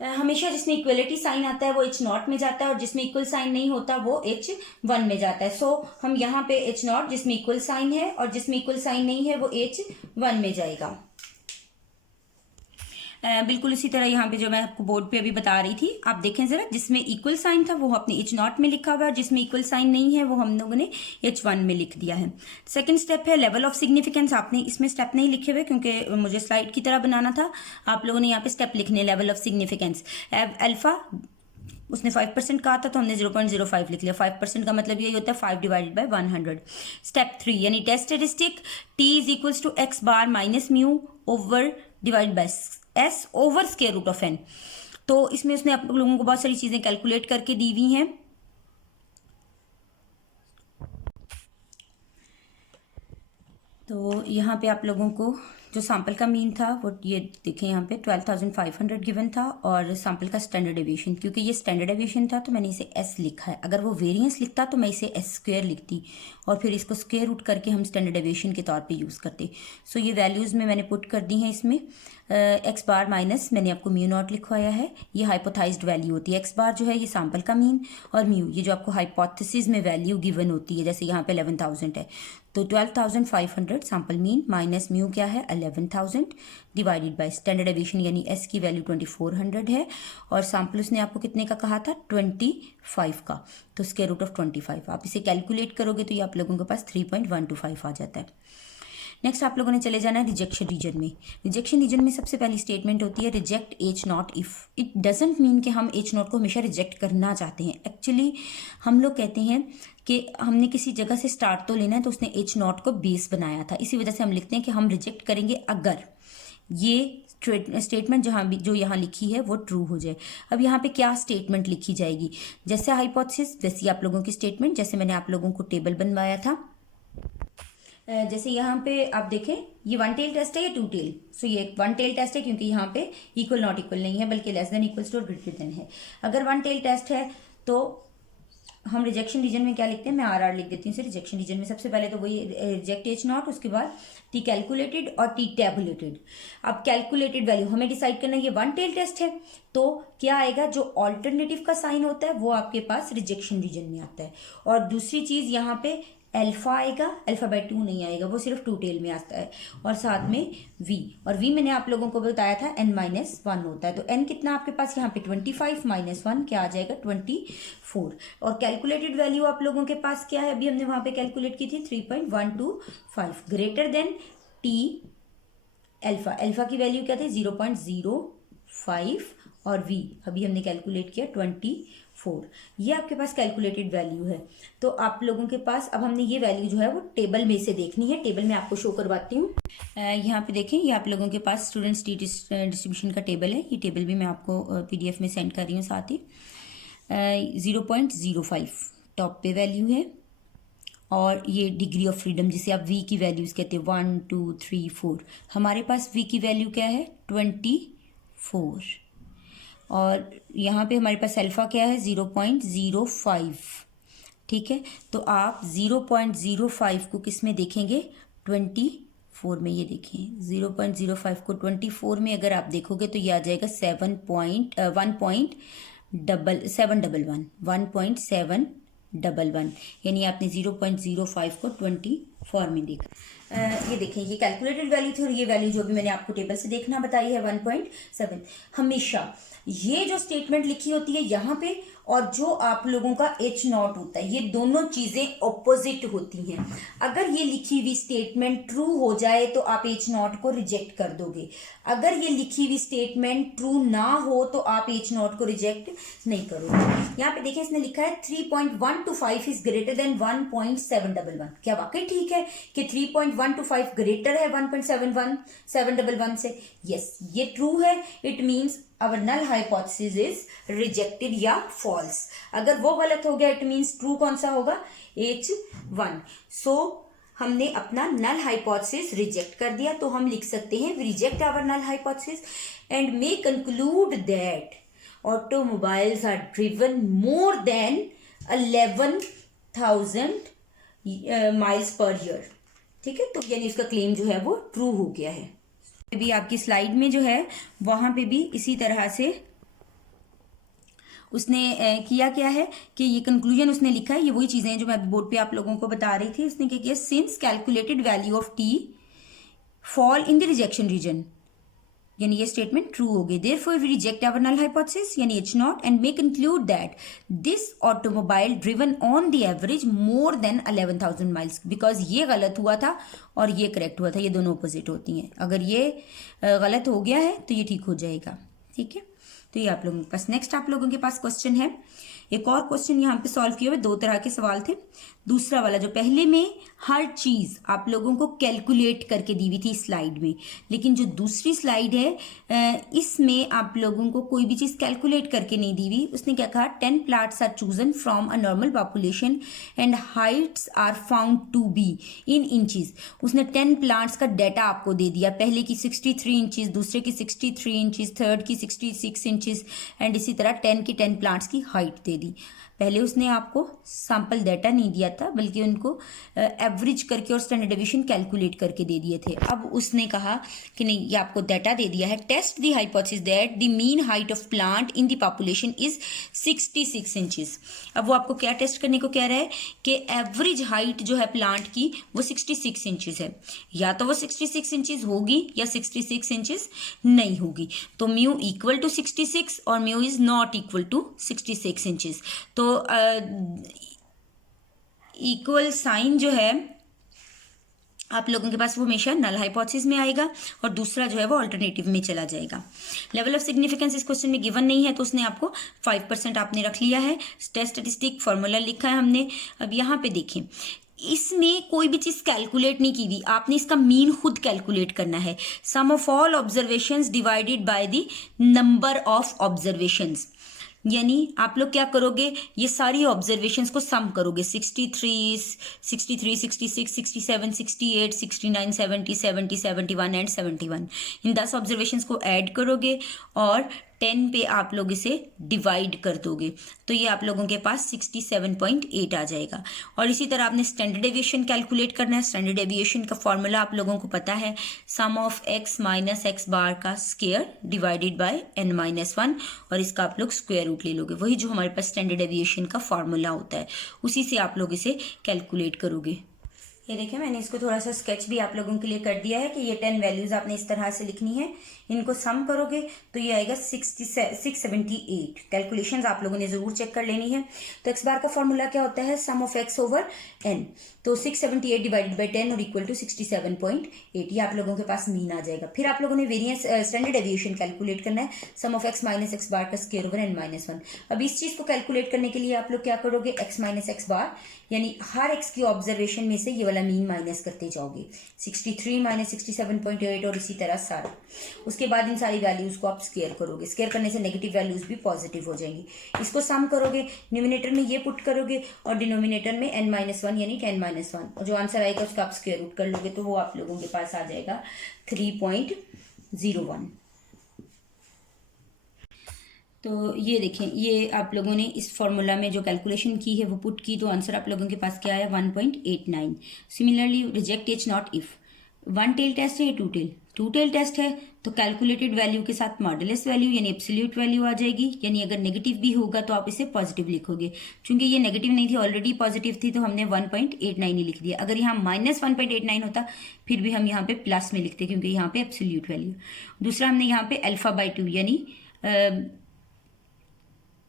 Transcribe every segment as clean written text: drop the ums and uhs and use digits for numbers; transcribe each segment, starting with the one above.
हमेशा जिसमें equality sign आता है वो H0 में जाता है और जिसमें इक्वल साइन नहीं होता वो H1 में जाता है। सो हम यहाँ पे H0 जिसमें इक्वल साइन है और जिसमें इक्वल साइन नहीं है वो H1 में जाएगा। बिल्कुल इसी तरह यहाँ पे जो मैं आपको बोर्ड पे अभी बता रही थी, आप देखें जरा, जिसमें इक्वल साइन था वो अपने H0 में लिखा हुआ है और जिसमें इक्वल साइन नहीं है वो हम लोगों ने H1 में लिख दिया है। सेकंड स्टेप है लेवल ऑफ सिग्निफिकेंस। आपने इसमें स्टेप नहीं लिखे हुए क्योंकि मुझे स्लाइड की तरह बनाना था। आप लोगों ने यहाँ पे स्टेप लिखने लेवल ऑफ सिग्निफिकेंस। अल्फा उसने 5% कहा था तो हमने 0.05 लिख लिया। 5% का मतलब यही होता है 5 डिवाइडेड बाय 100। स्टेप 3 यानी test statistic t is equals to x bar minus mu over divide by s over square root of n। तो इसमें उसने आप लोगों को बहुत सारी चीजें कैलकुलेट करके दी हुई हैं। तो यहाँ पे आप लोगों को जो सैंपल का मीन था वो ये देखें, यहाँ पे 12,500 गिवन था और सैंपल का स्टैंडर्ड डेविएशन, क्योंकि ये स्टैंडर्ड डेविएशन था तो मैंने इसे एस लिखा है। अगर वो वेरिएंस लिखता तो मैं इसे एस स्क्वायर लिखती और फिर इसको स्क्वायर रूट करके हम स्टैंडर्ड डेविएशन के तौर पे यूज़ करते। सो ये वैल्यूज़ में मैंने पुट कर दी हैं। इसमें एक्स बार माइनस मैंने आपको म्यू नॉट लिखवाया है, ये हाइपोथाइज्ड वैल्यू होती है। एक्स बार जो है ये सैंपल का मीन और म्यू ये जो आपको हाइपोथेसिस में वैल्यू गिवन होती है, जैसे यहाँ पे 11,000 है तो 12,500 सैंपल मीन माइनस म्यू क्या है 11,000 डिवाइडेड बाय स्टैंडर्ड डेविएशन यानी एस की वैल्यू 2,400 है और सैंपल उसने आपको कितने का कहा था 25 का, तो स्क्वायर रूट ऑफ 25 आप इसे कैलकुलेट करोगे तो ये आप लोगों के पास 3.125 आ जाता है। नेक्स्ट आप लोगों ने चले जाना है रिजेक्शन रीजन में। रिजेक्शन रीजन में सबसे पहली स्टेटमेंट होती है reject H0 if. It doesn't mean कि हम H0 को हमेशा रिजेक्ट करना चाहते हैं। एक्चुअली हम लोग कहते हैं कि हमने किसी जगह से स्टार्ट तो लेना है तो उसने H0 को बेस बनाया था, इसी वजह से हम लिखते हैं कि हम रिजेक्ट करेंगे अगर ये स्टेटमेंट जहाँ भी जो यहाँ लिखी है वो ट्रू हो जाए। अब यहाँ पे क्या स्टेटमेंट लिखी जाएगी, जैसे हाइपोथेसिस वैसी आप लोगों की स्टेटमेंट, जैसे मैंने आप लोगों को टेबल बनवाया था। जैसे यहाँ पे आप देखें ये वन टेल टेस्ट है या टू टेल। सो ये एक वन टेल टेस्ट है क्योंकि यहाँ पे इक्वल नॉट इक्वल नहीं है बल्कि लेस देन इक्वल्स टू और ग्रेटर देन है। अगर वन टेल टेस्ट है तो हम रिजेक्शन रीजन में क्या लिखते हैं, मैं आर लिख देती हूँ। रिजेक्शन रीजन में सबसे पहले तो वही रिजेक्ट H0, उसके बाद टी कैलकुलेटेड और टी टैबुलेटेड। अब कैलकुलेटेड वैल्यू हमें डिसाइड करना है, ये वन टेल टेस्ट है तो क्या आएगा, जो ऑल्टरनेटिव का साइन होता है वो आपके पास रिजेक्शन रीजन में आता है। और दूसरी चीज यहाँ पे अल्फा आएगा, अल्फा बाय 2 नहीं आएगा, वो सिर्फ टू टेल में आता है। और साथ में v, और v मैंने आप लोगों को बताया था n-1 होता है। तो n कितना आपके पास यहाँ पे 25 माइनस 1 क्या आ जाएगा 24। और कैलकुलेटेड वैल्यू आप लोगों के पास क्या है, अभी हमने वहां पे कैलकुलेट की थी 3.125 greater than t alpha. Alpha की वैल्यू क्या थी 0.05 और v अभी हमने कैलकुलेट किया 24। ये आपके पास कैलकुलेटेड वैल्यू है। तो आप लोगों के पास अब हमने ये वैल्यू जो है वो टेबल में से देखनी है। टेबल में आपको शो करवाती हूँ। यहाँ पे देखें, ये आप लोगों के पास स्टूडेंट्स डिस्ट्रीब्यूशन का टेबल है। ये टेबल भी मैं आपको PDF में सेंड कर रही हूँ साथ ही। 0.05 टॉप पे वैल्यू है और ये डिग्री ऑफ फ्रीडम जिसे आप v की वैल्यूज कहते हैं 1 2 3 4, हमारे पास v की वैल्यू क्या है 24 और यहाँ पे हमारे पास अल्फा क्या है 0.05। ठीक है, तो आप 0.05 को किस में देखेंगे 24 में। ये देखें 0.05 को 24 में अगर आप देखोगे तो ये आ जाएगा 1.711 यानी आपने 0.05 को 24 में देखा। ये देखें ये कैलकुलेटेड वैल्यू थी और ये वैल्यू जो भी मैंने आपको टेबल से देखना बताई है 1.7। हमेशा ये जो स्टेटमेंट लिखी होती है यहाँ पे और जो आप लोगों का H0 होता है, ये दोनों चीजें ऑपोजिट होती हैं। अगर ये लिखी हुई स्टेटमेंट ट्रू हो जाए तो आप H0 को रिजेक्ट कर दोगे, अगर ये लिखी हुई स्टेटमेंट ट्रू ना हो तो आप H0 को रिजेक्ट नहीं करोगे। यहाँ पे देखिए इसने लिखा है 3.125 इज ग्रेटर देन 1.711। क्या वाकई ठीक है कि 3.125 ग्रेटर है 1.711 से? यस, ये ट्रू है। It means our null hypothesis is rejected या फॉल्स। अगर वो गलत हो गया इट मीन्स ट्रू कौन सा होगा H1। सो हमने अपना नल हाइपोथेसिस रिजेक्ट कर दिया, तो हम लिख सकते हैं reject our null hypothesis and may conclude that automobiles are driven more than 11,000 miles per year. ठीक है, तो यानी उसका क्लेम जो है वो ट्रू हो गया है। भी आपकी स्लाइड में जो है वहां पे भी इसी तरह से उसने किया क्या है कि ये कंक्लूजन उसने लिखा है, ये वही चीज़ें हैं जो मैं बोर्ड पे आप लोगों को बता रही थी। उसने क्या किया, since calculated value of T fall in the rejection region, यानी ये स्टेटमेंट ट्रू हो गई। Therefore we reject our null hypothesis यानी H not and may conclude that this automobile driven on the average more than 11,000 miles, because ये गलत हुआ था और ये करेक्ट हुआ था, ये दोनों अपोजिट होती हैं। अगर ये गलत हो गया है तो ये ठीक हो जाएगा, ठीक है। तो ये आप लोगों के पास नेक्स्ट आप लोगों के पास क्वेश्चन है, एक और क्वेश्चन यहाँ पे सॉल्व किए हुए, दो तरह के सवाल थे। दूसरा वाला जो पहले में हर चीज आप लोगों को कैलकुलेट करके दी हुई थी स्लाइड में, लेकिन जो दूसरी स्लाइड है इसमें आप लोगों को कोई भी चीज कैलकुलेट करके नहीं दी हुई। उसने क्या कहा, 10 plants are chosen from a normal population and heights are found to be in inches. उसने 10 प्लांट्स का डाटा आपको दे दिया, पहले की 63 इंचेस, दूसरे की 63 इंचेस, थर्ड की 66 इंचेस एंड इसी तरह 10 की 10 प्लांट्स की हाइट दे दी। पहले उसने आपको सैंपल डाटा नहीं दिया था, बल्कि उनको एवरेज करके और स्टैंडर्ड डेविएशन कैलकुलेट करके दे दिए थे। अब उसने कहा कि नहीं, ये आपको डाटा दे दिया है, test the hypothesis that the mean height of plant in the population is 66 inches. अब वो आपको क्या टेस्ट करने को कह रहा है कि एवरेज हाइट जो है प्लांट की वो 66 इंचेस है, या तो वो 66 इंचेस होगी या 66 इंचेस नहीं होगी। तो म्यू इक्वल टू 66 और mu is not equal to 66 inches. तो इक्वल साइन जो है आप लोगों के पास वो हमेशा नल हाइपोथेसिस में आएगा और दूसरा जो है वो अल्टरनेटिव में चला जाएगा। लेवल ऑफ सिग्निफिकेंस इस क्वेश्चन में गिवन नहीं है, तो उसने आपको 5% आपने रख लिया है। टेस्ट स्टैटिस्टिक फॉर्मूला लिखा है हमने। अब यहाँ पे देखें, इसमें कोई भी चीज कैलकुलेट नहीं की हुई, आपने इसका मीन खुद कैलकुलेट करना है। Sum of all observations divided by the number of observations, यानी आप लोग क्या करोगे, ये सारी ऑब्जर्वेशंस को सम करोगे, 63, 66, 67, 68, 69, 70, 70, 71 एंड 71, इन 10 ऑब्जर्वेशंस को ऐड करोगे और 10 पे आप लोग इसे डिवाइड कर दोगे, तो ये आप लोगों के पास 67.8 आ जाएगा। और इसी तरह आपने स्टैंडर्ड डेविएशन कैलकुलेट करना है। स्टैंडर्ड डेविएशन का फॉर्मूला आप लोगों को पता है, sum of x minus x बार का स्क्वायर डिवाइडेड बाय n-1, और इसका आप लोग स्क्वायर रूट ले लोगे। वही जो हमारे पास स्टैंडर्ड डेविएशन का फॉर्मूला होता है, उसी से आप लोग इसे कैलकुलेट करोगे। ये देखिए, मैंने इसको थोड़ा सा स्केच भी आप लोगों के लिए कर दिया है कि ये 10 वैल्यूज आपने इस तरह से लिखनी है, इनको सम करोगे तो ये आएगा 678। कैलकुलेशंस आप लोगों ने जरूर चेक कर लेनी है। तो एक्स बार का फॉर्मूला क्या होता है, sum of x over N, तो 678 डिवाइडेड बाई 10 और इक्वल टू 67.8, ये आप लोगों के पास मीन आ जाएगा। फिर आप लोगों ने वेरिएंस स्टैंडर्ड डेविएशन कैलकुलेट करना है, sum of x minus x बार का स्क्वायर ओवर n-1। अब इस चीज को कैलकुलेट करने के लिए आप लोग क्या करोगे, एक्स माइनस एक्स बार, यानी हर एक्स की ऑब्जर्वेशन में से ये वाला मीन माइनस करते जाओगे, 63 माइनस 67.8 और इसी तरह सारा। उसके बाद इन सारी वैल्यूज को आप स्क्वायर करोगे, स्क्वायर करने से नेगेटिव वैल्यूज भी पॉजिटिव हो जाएंगी। इसको सम करोगे, न्यूमिनेटर में ये पुट करोगे और डिनोमिनेटर में n-1 यानी 10-1, और जो आंसर आएगा उसका आप स्क्वायर रूट कर लोगे, तो वो आप लोगों के पास आ जाएगा 3.01। तो ये देखें, ये आप लोगों ने इस फॉर्मूला में जो कैलकुलेशन की है वो पुट की, तो आंसर आप लोगों के पास क्या आया, 1.89। Similarly reject H not if 1 tail test है, 2 टेल टेस्ट है, तो कैलकुलेटेड वैल्यू के साथ मॉडुलस वैल्यू यानी एब्सोल्यूट वैल्यू आ जाएगी, यानी अगर नेगेटिव भी होगा तो आप इसे पॉजिटिव लिखोगे। चूंकि ये नेगेटिव नहीं थी, ऑलरेडी पॉजिटिव थी, तो हमने 1.89 ही लिख दिया। अगर यहाँ माइनस 1.89 होता फिर भी हम यहाँ पे प्लस में लिखते, क्योंकि यहाँ पे एब्सोल्यूट वैल्यू। दूसरा हमने यहाँ पे अल्फा बाई 2 यानी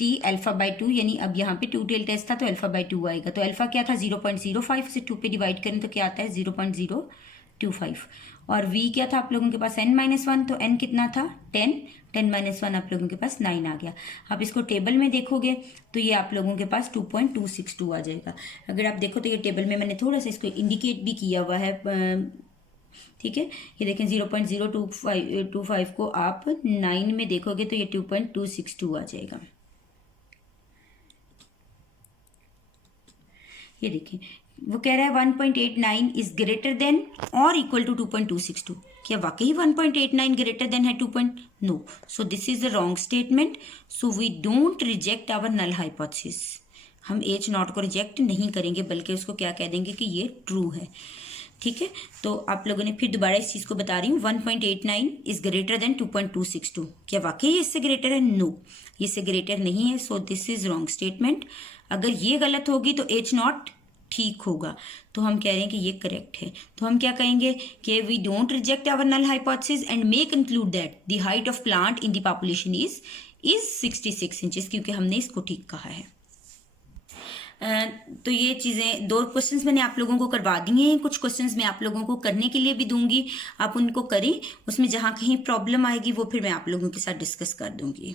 टी अल्फा बाई 2, यानी अब यहाँ पे 2 टेल टेस्ट था तो अल्फा बाई 2 आएगा। तो अल्फा क्या था, 0.05, से 2 पे डिवाइड करें तो क्या आता है, 0.025। और v क्या था आप लोगों के पास, n-1, तो n कितना था, 10, 10-1 आप लोगों के पास 9 आ गया। आप इसको टेबल में देखोगे तो ये आप लोगों के पास 2.262 आ जाएगा। अगर आप देखो तो ये टेबल में मैंने थोड़ा सा इसको इंडिकेट भी किया हुआ है, ठीक है। ये देखें 0.025 को आप 9 में देखोगे तो ये 2.262 आ जाएगा। ये देखिए, वो कह रहा है 1.89 इज ग्रेटर देन और इक्वल टू 2.262। क्या वाकई 1.89 ग्रेटर देन है 2. No, so this is the wrong statement. So we don't reject our null hypothesis. हम H नॉट को रिजेक्ट नहीं करेंगे, बल्कि उसको क्या कह देंगे कि ये ट्रू है। ठीक है, तो आप लोगों ने फिर दोबारा इस चीज़ को बता रही हूँ, 1.89 इज ग्रेटर देन 2.262। क्या वाकई ये इससे ग्रेटर है? नो, ये इससे ग्रेटर नहीं है। सो दिस इज रॉन्ग स्टेटमेंट। अगर ये गलत होगी तो एच नॉट ठीक होगा, तो हम कह रहे हैं कि ये करेक्ट है। तो हम क्या कहेंगे कि we don't reject our null hypothesis and may conclude that the height of plant in the population is 66 inches, क्योंकि हमने इसको ठीक कहा है। तो ये चीज़ें, 2 क्वेश्चंस मैंने आप लोगों को करवा दिए हैं, कुछ क्वेश्चंस मैं आप लोगों को करने के लिए भी दूंगी, आप उनको करें। उसमें जहाँ कहीं प्रॉब्लम आएगी वो फिर मैं आप लोगों के साथ डिस्कस कर दूंगी।